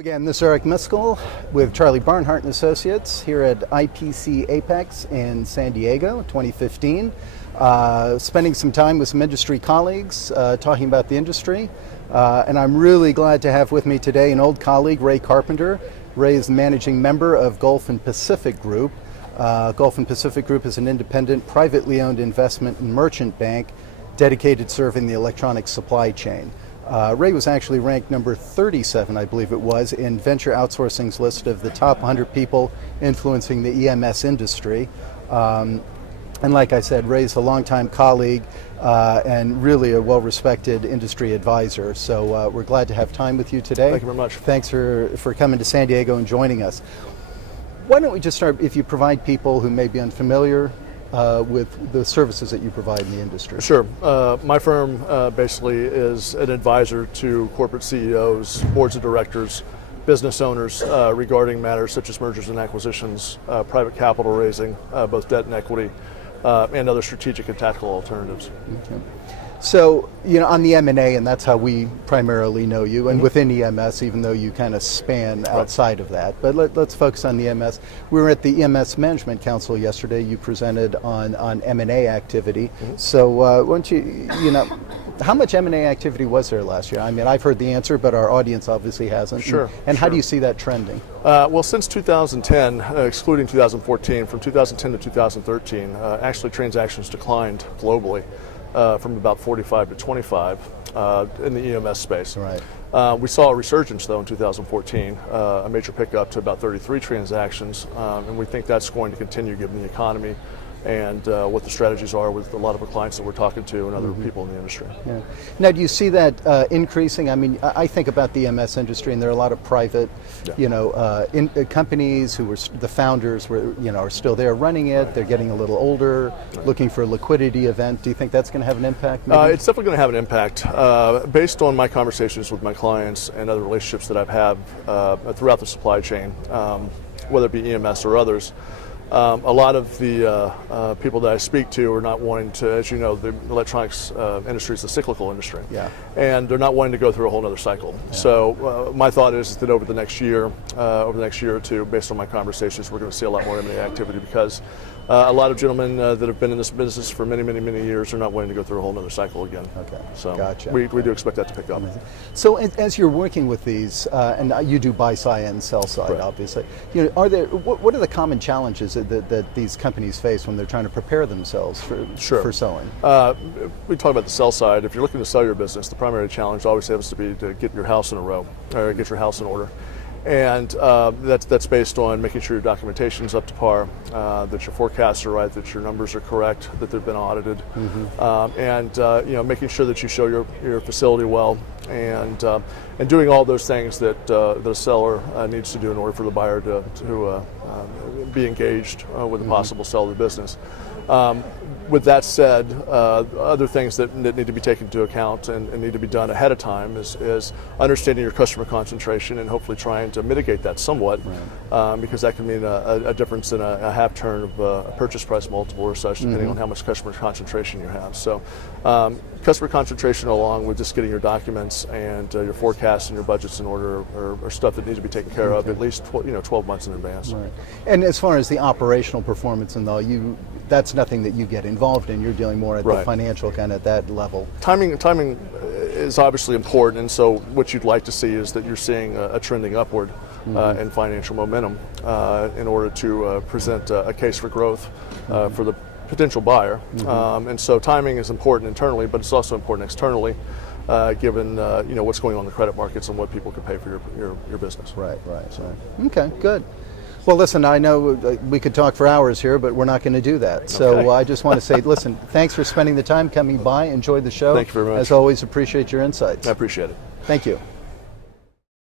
Again, this is Eric Miscoll with Charlie Barnhart and Associates here at IPC Apex in San Diego 2015. Spending some time with some industry colleagues talking about the industry. And I'm really glad to have with me today an old colleague, Ray Carpenter. Ray is the managing member of Gulf and Pacific Group. Gulf and Pacific Group is an independent, privately owned investment and merchant bank dedicated to serving the electronics supply chain. Ray was actually ranked number 37, I believe it was, in Venture Outsourcing's list of the top 100 people influencing the EMS industry. And like I said, Ray's a longtime colleague and really a well-respected industry advisor. So we're glad to have time with you today. Thank you very much. Thanks for coming to San Diego and joining us. Why don't we just start, if you provide people who may be unfamiliar with the services that you provide in the industry? Sure. My firm basically is an advisor to corporate CEOs, boards of directors, business owners regarding matters such as mergers and acquisitions, private capital raising, both debt and equity, and other strategic and tactical alternatives. Okay. So, you know, on the M&A, and that's how we primarily know you, and within EMS, even though you kind of span outside of that. But let's focus on the EMS. We were at the EMS Management Council yesterday. You presented on M&A activity. So why don't you know, how much M&A activity was there last year? I mean, I've heard the answer, but our audience obviously hasn't. Sure. And how do you see that trending? Well, since 2010, excluding 2014, from 2010 to 2013, actually transactions declined globally. From about 45 to 25 in the EMS space. Right. We saw a resurgence, though, in 2014, a major pickup to about 33 transactions, and we think that's going to continue given the economy and what the strategies are with a lot of our clients that we're talking to and other people in the industry. Yeah. Now, do you see that increasing? I mean, I think about the EMS industry, and there are a lot of private, you know, companies who were the founders were, you know, are still there running it. They're getting a little older, looking for a liquidity event. Do you think that's going to have an impact? It's definitely going to have an impact. Based on my conversations with my clients and other relationships that I've had throughout the supply chain, whether it be EMS or others. A lot of the people that I speak to are not wanting to, as you know, the electronics industry is a cyclical industry, and they're not wanting to go through a whole other cycle. So my thought is that over the next year or two, based on my conversations, we're going to see a lot more M&A activity because a lot of gentlemen that have been in this business for many years are not wanting to go through a whole other cycle again. Okay. So gotcha. we do expect that to pick up. So as you're working with these, and you do buy side and sell side, obviously, you know, are there what are the common challenges that these companies face when they're trying to prepare themselves for selling? We talk about the sell side. If you're looking to sell your business, the primary challenge always happens to be to get your house in a row, or get your house in order. And that's based on making sure your documentation's up to par, that your forecasts are right, that your numbers are correct, that they've been audited, and you know, making sure that you show your facility well, and doing all those things that the seller needs to do in order for the buyer to be engaged with a possible sale of the business. With that said, other things that need to be taken into account and need to be done ahead of time is understanding your customer concentration and hopefully trying to mitigate that somewhat, because that can mean a difference in a half turn of a purchase price multiple or such, depending on how much customer concentration you have. So customer concentration along with just getting your documents and your forecasts and your budgets in order are stuff that needs to be taken care of at least 12 months in advance. Right. And as far as the operational performance and all, that's nothing that you get involved in. You're dealing more at the financial kind of at that level. Timing is obviously important, and so what you'd like to see is that you're seeing a trending upward in financial momentum in order to present a case for growth for the potential buyer. And so timing is important internally, but it's also important externally, given you know, what's going on in the credit markets and what people can pay for your business. Right. Okay, good. Well, listen, I know we could talk for hours here, but we're not going to do that. So I just want to say, listen, thanks for spending the time coming by. Enjoyed the show. Thank you very much. As always, appreciate your insights. I appreciate it. Thank you.